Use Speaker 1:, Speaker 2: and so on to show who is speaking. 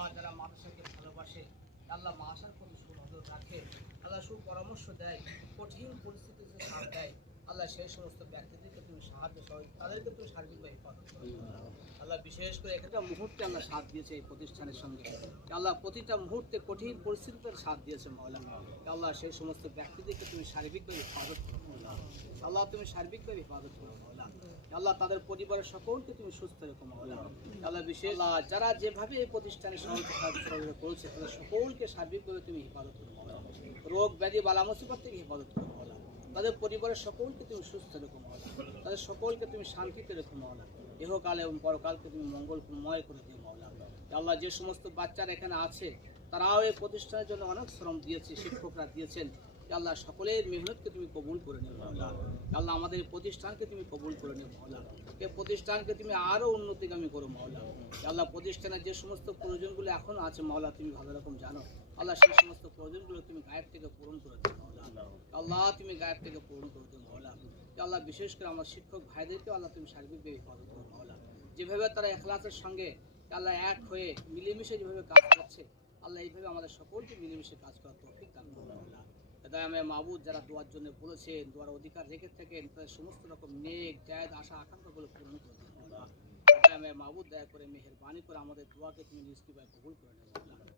Speaker 1: আল্লাহ যারা মানুষকে ভালোবাসে। আল্লাহ মাসার প্রতি সুনজর রাখে। আল্লাহ সুপরামর্শ দেয়, কঠিন পরিস্থিতিতে সাথ দেয়। আল্লাহ সেই সমস্ত ব্যক্তিদেরকে তুমি সাহায্য সহ তাদেরকে তুমি সার্বিকভাবে বিশেষ করে একটা মুহূর্তে আল্লাহ সাথ দিয়েছে এই প্রতিষ্ঠানের সঙ্গে। আল্লাহ প্রতিটা মুহূর্তে কঠিন পরিস্থিতিতে সাথ দিয়েছে মহলা আল্লাহ সেই সমস্ত ব্যক্তিদেরকে তুমি সার্বিকভাবে হেফাজত করো আল্লাহ তুমি সার্বিকভাবে হেফাজত করো মহলা আল্লাহ তাদের পরিবারের সকলকে তুমি সুস্থ রেখো মহলা আল্লাহ বিশেষ যারা যেভাবে এই প্রতিষ্ঠানের সঙ্গে সহযোগিতা করেছে, তাদের সকলকে সার্বিকভাবে তুমি হেফাজত করো রোগ, ব্যাধি, বালা, মুসিবত থেকে হেফাজত করো তাদের পরিবারের সকলকে তুমি সুস্থ রেখো মহলা তাদের সকলকে তুমি শান্তিতে রেখো মহলা ইহকাল এবং পরকালকে তুমি মঙ্গলময় করে দিও মহলা আল্লাহ যে সমস্ত বাচ্চারা এখানে আছে, তারাও এই প্রতিষ্ঠানের জন্য অনেক শ্রম দিয়েছে, শিক্ষকরা দিয়েছেন। আল্লাহ সকলের মেহনতকে তুমি কবুল করে নিও মহলা আল্লাহ আমাদের প্রতিষ্ঠানকে তুমি কবুল করে নিও মহলা এই প্রতিষ্ঠানকে তুমি আরও উন্নতিগামী করো মহলা আল্লাহ প্রতিষ্ঠানের যে সমস্ত প্রয়োজনগুলো এখন আছে মহলা তুমি ভালো রকম জানো। আল্লাহ সেই সমস্ত প্রয়োজনগুলো তুমি গায়েব থেকে পূরণ করে দিও মহলা আল্লাহ তুমি গায়ের থেকে পূরণ করে দিও মহলা আল্লাহ বিশেষ করে আমার শিক্ষক ভাইদেরকে আল্লাহ তুমি সার্বিকভাবে হেফাজত করো মহলা যেভাবে তারা এখলাসের সঙ্গে আল্লাহ এক হয়ে মিলেমিশে যেভাবে কাজ করছে, আল্লাহ এইভাবে আমাদের সকলকে মিলেমিশে কাজ করার তৌফিক দান করো মহলা আমি মাহবুদ যারা দোয়ার জন্য বলেছেন, দোয়ার অধিকার রেখে থাকেন, তাদের সমস্ত রকম নেক, জায়দ, আশা আকাঙ্ক্ষাগুলো পূরণ করে দিন। আমি মাহবুদ দয়া করে মেহরবানি করে আমাদের দোয়াকে তুমি নিষ্কৃপায় কবুল করে নেব মহলা